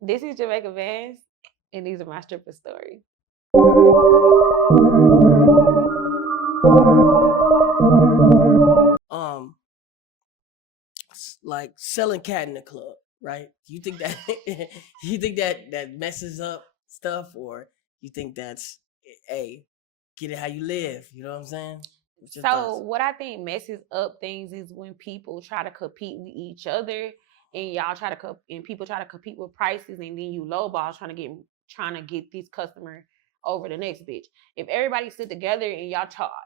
This is Jamaica Vance, and these are my stripper stories. Um, like selling cat in the club, right? You think that you think that messes up stuff, or you think that's hey, get it how you live? You know what I'm saying? What's your So thoughts? what I think messes up things is when people try to compete with each other, and y'all try to and people try to compete with prices, and then you lowball trying to get this customer over the next bitch. If everybody sit together and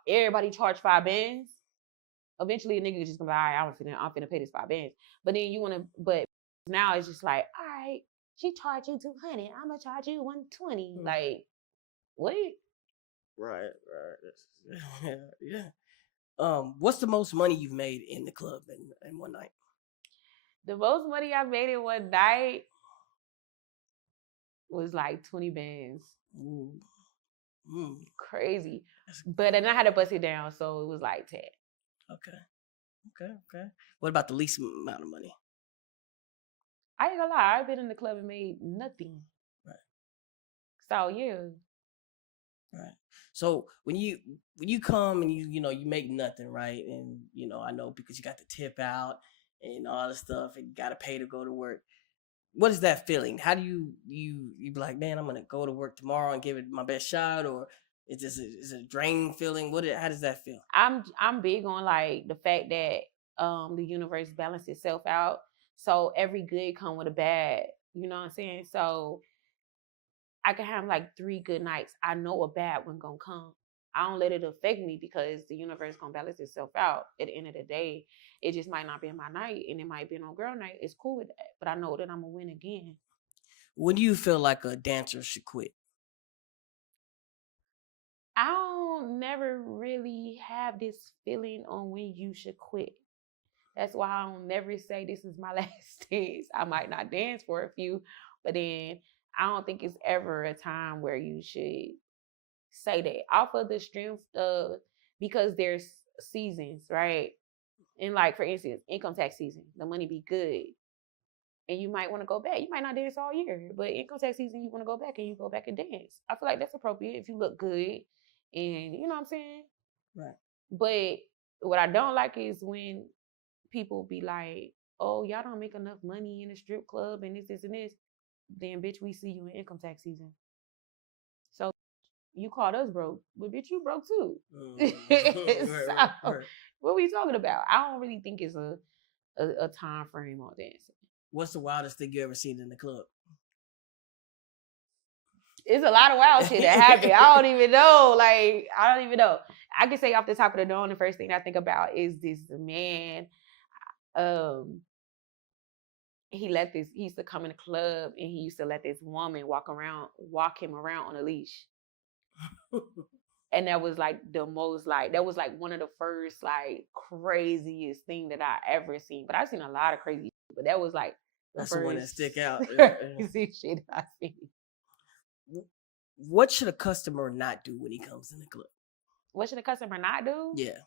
everybody charge $5, eventually a nigga just gonna be, all right, I'm finna pay this $5. But then but now it's just like, all right, she charged you 200, I'm gonna charge you 120. Like, what? Right. Yeah, yeah. What's the most money you've made in the club in one night? The most money I made in one night was like 20 bands. Ooh. Mm. Crazy. But then I had to bust it down, so it was like 10. Okay. What about the least amount of money? I ain't gonna lie, I've been in the club and made nothing. Right. So yeah. Right. So when you come and you make nothing, right? And I know because you got the tip out and all this stuff and you gotta pay to go to work. What is that feeling? How do you be like, man, I'm gonna go to work tomorrow and give it my best shot, or is it a draining feeling? How does that feel? I'm big on like the fact that the universe balances itself out. So every good come with a bad. You know what I'm saying? So I can have like 3 good nights. I know a bad one gonna come. I don't let it affect me because the universe gonna balance itself out. At the end of the day, it just might not be my night, and it might be on girl night. It's cool with that, but I know that I'm gonna win again. When do you feel like a dancer should quit? I don't never really have this feeling on when you should quit. That's why I don't never say this is my last dance. I might not dance for a few, but then I don't think it's ever a time where you should say that off of the strength of, because there's seasons, right? And like for instance, income tax season, the money be good. And you might want to go back. You might not dance all year, but income tax season, you want to go back and you go back and dance. I feel like that's appropriate if you look good and you know what I'm saying? Right. But what I don't like is when people be like, oh, y'all don't make enough money in a strip club and this, and this. Then, bitch, we see you in income tax season. So you called us broke, but bitch, you broke too. So, what we talking about? I don't really think it's a time frame on dancing. What's the wildest thing you ever seen in the club? It's a lot of wild shit that happened. I don't even know. Like, I don't even know. I can say off the top of the dome, the first thing I think about is this man. He used to come in the club and he used to let this woman walk him around on a leash. And that was like that was like one of the first like craziest thing that I ever seen. But I've seen a lot of crazy shit, but that was like that's the one that stick out. Crazy shit I seen. What should a customer not do when he comes in the club? What should a customer not do? Yeah.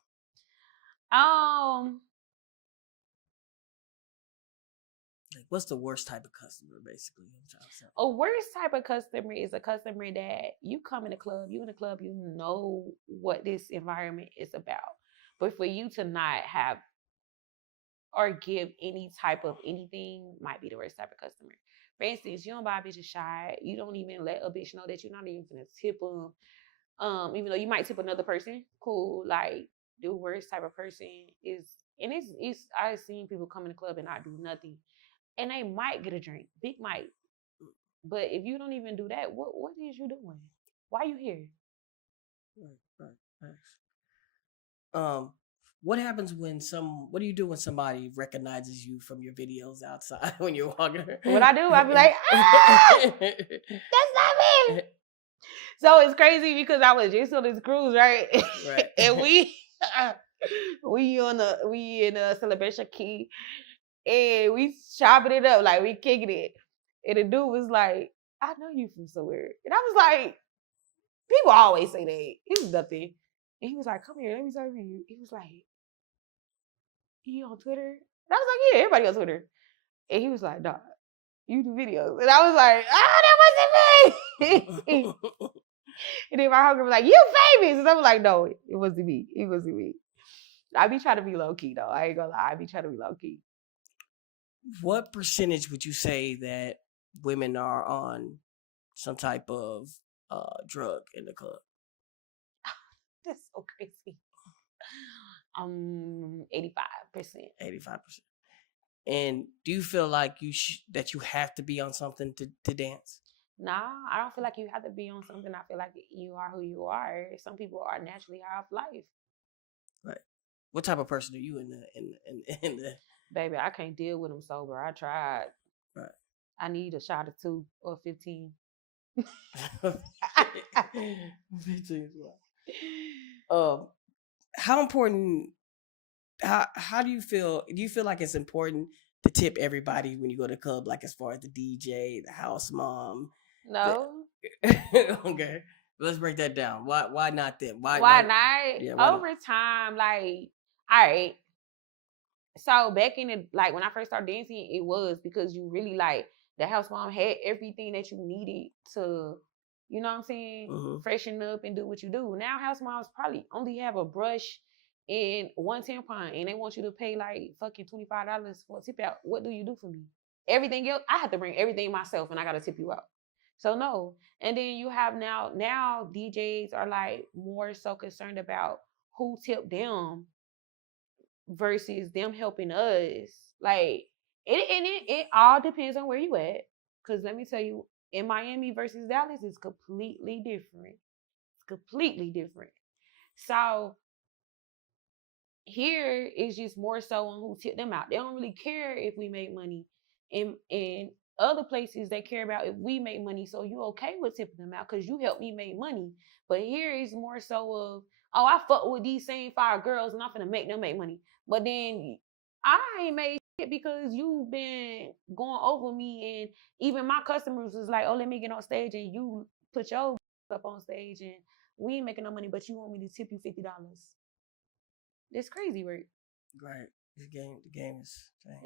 Like, what's the worst type of customer, basically? A worst type of customer is a customer that you come in the club, you know what this environment is about. But for you to not have or give any type of anything might be the worst type of customer. For instance, you don't buy a bitch a shot. You don't even let a bitch know that you're not even gonna tip them. Even though you might tip another person, cool. Like the worst type of person is, and it's I've seen people come in the club and not do nothing, and they might get a drink, big might. But if you don't even do that, what is you doing? Why are you here? Right. What happens what do you do when somebody recognizes you from your videos outside when you're walking? What I do, I be like, that's not me. So it's crazy because I was just on this cruise, right? Right. And we in a Celebration Key, and we chopping it up, like we kicking it. And the dude was like, I know you from somewhere. And I was like, people always say that. It was nothing. And he was like, come here, let me talk to you. He was like, you on Twitter? And I was like, yeah, everybody on Twitter. And he was like, nah. You do videos. And I was like, oh, that wasn't me. And then my homegirl was like, you famous. And I was like, no, it wasn't me. It wasn't me. I be trying to be low key though. I ain't gonna lie. I be trying to be low key. What percentage would you say that women are on some type of drug in the club? That's so crazy. 85%. 85%. And do you feel like that you have to be on something to dance? Nah, I don't feel like you have to be on something. I feel like you are who you are. Some people are naturally high off life. Right. What type of person are you in the Baby, I can't deal with them sober. I tried. Right. I need a shot or 2 or 15. 15 how important how do you feel like it's important to tip everybody when you go to the club, like as far as the DJ, the house mom? No. Okay, let's break that down. Why not them? Why not? Yeah, Over time, like, all right. So back in the, like, when I first started dancing, it was because you really, like, the house mom had everything that you needed to, you know what I'm saying, freshen up and do what you do. Now house moms probably only have a brush and one tampon, and they want you to pay like fucking $25 for a tip out. What do you do for me? Everything else, I have to bring everything myself, and I gotta tip you out. So no. And then you have now DJs are like more so concerned about who tipped them versus them helping us. Like it all depends on where you at. Cause let me tell you, in Miami versus Dallas is completely different. It's completely different. So here is just more so on who tip them out. They don't really care if we make money. In other places, they care about if we make money. So you okay with tipping them out because you helped me make money. But here is more so of, oh, I fuck with these same 5 girls and I'm finna make them make money. But then I ain't made shit because you've been going over me, and even my customers was like, oh, let me get on stage, and you put your up on stage and we ain't making no money, but you want me to tip you $50. It's crazy work. Right. The game is yeah.